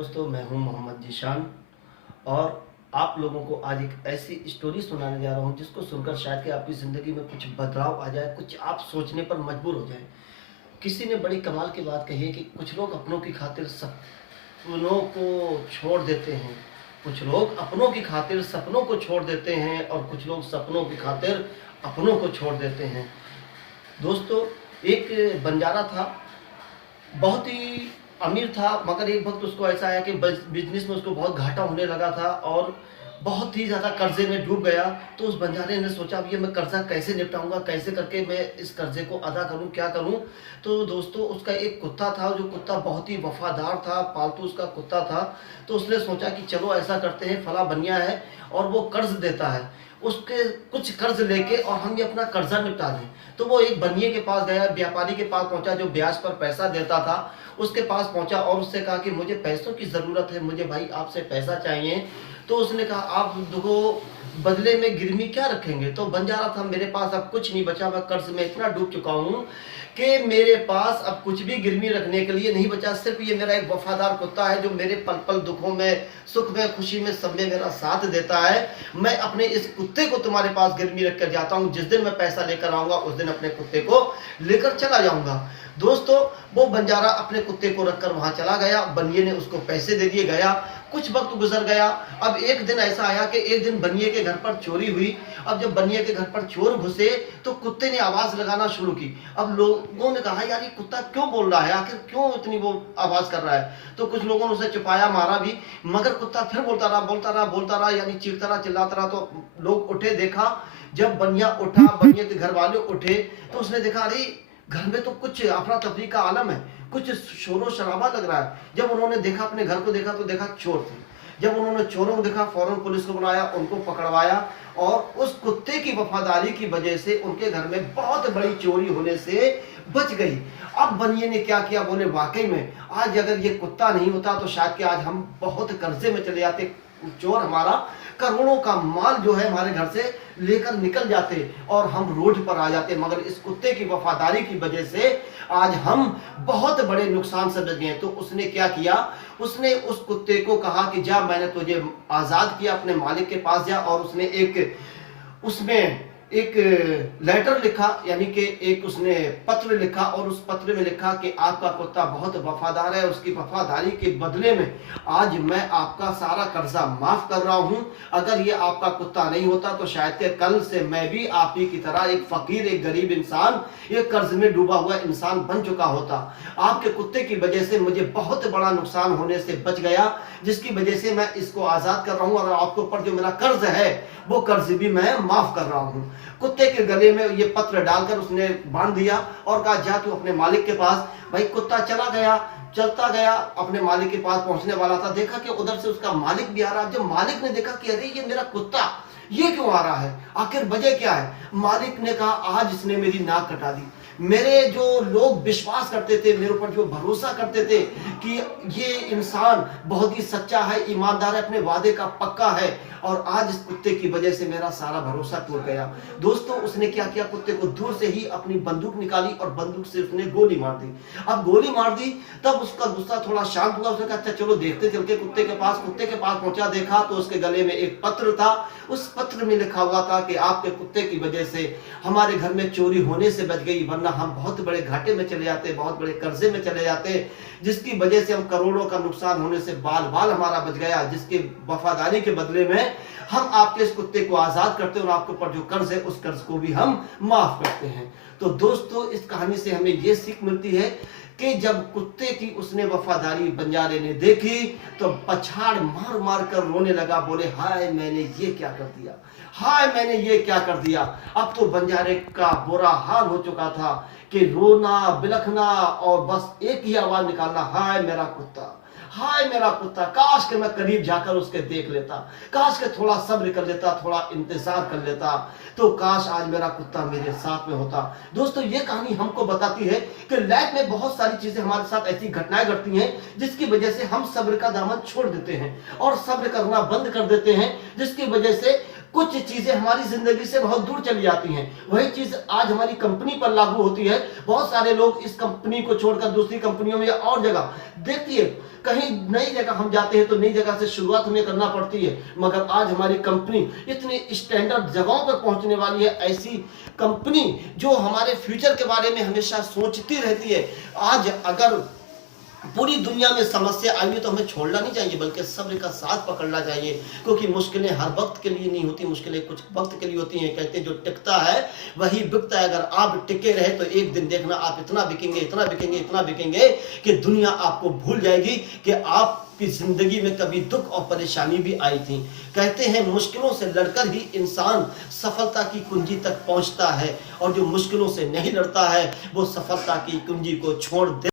दोस्तों, मैं हूं मोहम्मद जीशान और आप लोगों को आज एक ऐसी स्टोरी सुनाने जा रहा हूं जिसको सुनकर शायद कि आपकी ज़िंदगी में कुछ बदलाव आ जाए, कुछ आप सोचने पर मजबूर हो जाए। किसी ने बड़ी कमाल की बात कही है कि कुछ लोग अपनों की खातिर सपनों को छोड़ देते हैं, कुछ लोग अपनों की खातिर सपनों को छोड़ देते हैं और कुछ लोग सपनों की खातिर अपनों को छोड़ देते हैं। दोस्तों, एक बंजारा था, बहुत ही अमीर था, मगर एक वक्त उसको ऐसा आया कि बिजनेस में उसको बहुत घाटा होने लगा था और बहुत ही ज़्यादा कर्जे में डूब गया। तो उस बंजारे ने सोचा, अब ये मैं कर्जा कैसे निपटाऊंगा, कैसे करके मैं इस कर्जे को अदा करूं, क्या करूं। तो दोस्तों, उसका एक कुत्ता था, जो कुत्ता बहुत ही वफादार था, पालतू उसका कुत्ता था। तो उसने सोचा कि चलो ऐसा करते हैं, फला बनिया है और वो कर्ज देता है, उसके कुछ कर्ज लेके और हम ये अपना कर्जा निपटा दें। तो वो एक बनिए के पास गया, व्यापारी के पास पहुंचा जो ब्याज पर पैसा देता था, उसके पास पहुंचा और उससे कहा कि मुझे पैसों की ज़रूरत है, मुझे भाई आपसे पैसा चाहिए। तो उसने कहा, आप देखो बदले में गिरवी क्या रखेंगे। तो बंजारा था, मेरे पास अब कुछ नहीं बचा, मैं कर्ज में इतना डूब चुका हूँ कि मेरे पास अब कुछ भी गिरवी रखने के लिए नहीं बचा। सिर्फ ये मेरा एक वफादार कुत्ता है जो मेरे पल पल दुखों में, सुख में, खुशी में, सब में मेरा साथ देता है। मैं अपने इस कुत्ते को तुम्हारे पास गिरवी रख कर जाता हूँ, जिस दिन मैं पैसा लेकर आऊंगा उस दिन अपने कुत्ते को लेकर चला जाऊंगा। दोस्तों, वो बंजारा अपने कुत्ते को रखकर वहां चला गया, बनिए ने उसको पैसे दे दिए, गया। कुछ वक्त गुजर गया। अब एक दिन ऐसा आया कि एक दिन बनिए के घर पर चोरी हुई। अब जब बनिए के घर पर चोर घुसे तो कुत्ते ने आवाज लगाना शुरू की। अब लोगों ने कहा, यार ये कुत्ता क्यों बोल रहा है, आखिर क्यों इतनी वो आवाज कर रहा है। तो कुछ लोगों ने उसे छुपाया, मारा भी, मगर कुत्ता फिर बोलता रहा, बोलता रहा, बोलता रहा, यानी चीखता रहा, चिल्लाता रहा। तो लोग उठे, देखा। जब बनिया उठा, बनिए के घर वाले उठे तो उसने देखा, अरे घर में तो कुछ अफरा तफरी का आलम है, कुछ शोरो शराबा लग रहा है। जब उन्होंने देखा, अपने घर को देखा तो देखा चोर थे। जब उन्होंने चोरों को देखा, फौरन पुलिस को बुलाया, उनको पकड़वाया और उस कुत्ते की वफादारी की वजह से उनके घर में बहुत बड़ी चोरी होने से बच गई। अब बनिए ने क्या किया, बोले वाकई में आज अगर ये कुत्ता नहीं होता तो शायद कि आज हम बहुत कर्जे में चले जाते, चोर हमारा करोड़ों का माल जो है हमारे घर से लेकर निकल जाते और हम रोड पर आ जाते। मगर इस कुत्ते की वफादारी की वजह से आज हम बहुत बड़े नुकसान से बच गए। तो उसने क्या किया, उसने उस कुत्ते को कहा कि जा, मैंने तुझे आजाद किया, अपने मालिक के पास जा। और उसने उसमें एक लेटर लिखा, यानी कि एक उसने पत्र लिखा और उस पत्र में लिखा कि आपका कुत्ता बहुत वफादार है, उसकी वफादारी के बदले में आज मैं आपका सारा कर्जा माफ कर रहा हूं। अगर ये आपका कुत्ता नहीं होता तो शायद कि कल से मैं भी आप ही की तरह एक फकीर, एक गरीब इंसान, एक कर्ज में डूबा हुआ इंसान बन चुका होता। आपके कुत्ते की वजह से मुझे बहुत बड़ा नुकसान होने से बच गया, जिसकी वजह से मैं इसको आजाद कर रहा हूं और आपके ऊपर जो मेरा कर्ज है वो कर्ज भी मैं माफ कर रहा हूं। कुत्ते के गले में ये पत्र डालकर उसने बांध दिया और कहा, जा तू अपने मालिक के पास। भाई कुत्ता चला गया, चलता गया, अपने मालिक के पास पहुंचने वाला था, देखा कि उधर से उसका मालिक भी आ रहा। जब मालिक ने देखा कि अरे ये मेरा कुत्ता ये क्यों आ रहा है, आखिर वजह क्या है, मालिक ने कहा, आज इसने मेरी नाक कटा दी। मेरे जो लोग विश्वास करते थे, मेरे ऊपर जो भरोसा करते थे कि ये इंसान बहुत ही सच्चा है, ईमानदार है, अपने वादे का पक्का है, और आज इस कुत्ते की वजह से मेरा सारा भरोसा टूट गया। दोस्तों, उसने क्या किया, कुत्ते को दूर से ही अपनी बंदूक निकाली और बंदूक से उसने गोली मार दी। अब गोली मार दी, तब उसका गुस्सा थोड़ा शांत हुआ। उसने कहा, अच्छा चलो देखते चल के कुत्ते के पास पहुंचा, देखा तो उसके गले में एक पत्र था। उस पत्र में लिखा हुआ था कि आपके कुत्ते की वजह से हमारे घर में चोरी होने से बच गई, वरना हम बहुत बड़े घाटे में चले जाते, बहुत बड़े कर्जे में चले जाते, जिसकी वजह से हम करोड़ों का नुकसान होने से बाल बाल हमारा बच गया, जिसके वफादारी के बदले में हम आपके इस कुत्ते को आजाद करते हैं और आपके ऊपर जो कर्ज है उस कर्ज को भी हम माफ करते हैं। तो दोस्तों, इस कहानी से हमें यह सीख मिलती है कि जब कुत्ते की उसने वफादारी बंजारे ने देखी तो पछाड़ मार मार कर रोने लगा, बोले हाय मैंने ये क्या कर दिया, हाय मैंने ये क्या कर दिया। अब तो बंजारे का बुरा हाल हो चुका था कि रोना, बिलखना और बस एक ही आवाज निकालना, हाय मेरा कुत्ता, हाय मेरा कुत्ता। काश के मैं करीब जाकर उसके देख लेता, काश के थोड़ा सब्र कर लेता, थोड़ा इंतजार कर लेता, तो काश आज मेरा कुत्ता मेरे साथ में होता। दोस्तों, ये कहानी हमको बताती है कि लाइफ में बहुत सारी चीजें हमारे साथ ऐसी घटनाएं घटती हैं जिसकी वजह से हम सब्र का दामन छोड़ देते हैं और सब्र करना बंद कर देते हैं, जिसकी वजह से कुछ चीजें हमारी जिंदगी से बहुत दूर चली जाती हैं, वही चीज आज हमारी कंपनी पर लागू होती है। बहुत सारे लोग इस कंपनी को छोड़कर दूसरी कंपनियों में या और जगह, देखिए कहीं नई जगह हम जाते हैं तो नई जगह से शुरुआत हमें करना पड़ती है, मगर आज हमारी कंपनी इतनी स्टैंडर्ड जगहों पर पहुंचने वाली है, ऐसी कंपनी जो हमारे फ्यूचर के बारे में हमेशा सोचती रहती है। आज अगर पूरी दुनिया में समस्या आई है तो हमें छोड़ना नहीं चाहिए, बल्कि सब्र का साथ पकड़ना चाहिए, क्योंकि मुश्किलें हर वक्त के लिए नहीं होती, मुश्किलें कुछ वक्त के लिए होती हैं। कहते हैं जो टिकता है वही बिकता है। अगर आप टिके रहे तो एक दिन देखना आप इतना बिकेंगे, इतना बिकेंगे, इतना बिकेंगे कि दुनिया आपको भूल जाएगी कि आपकी जिंदगी में कभी दुख और परेशानी भी आई थी। कहते हैं मुश्किलों से लड़कर ही इंसान सफलता की कुंजी तक पहुंचता है, और जो मुश्किलों से नहीं लड़ता है वो सफलता की कुंजी को छोड़ दे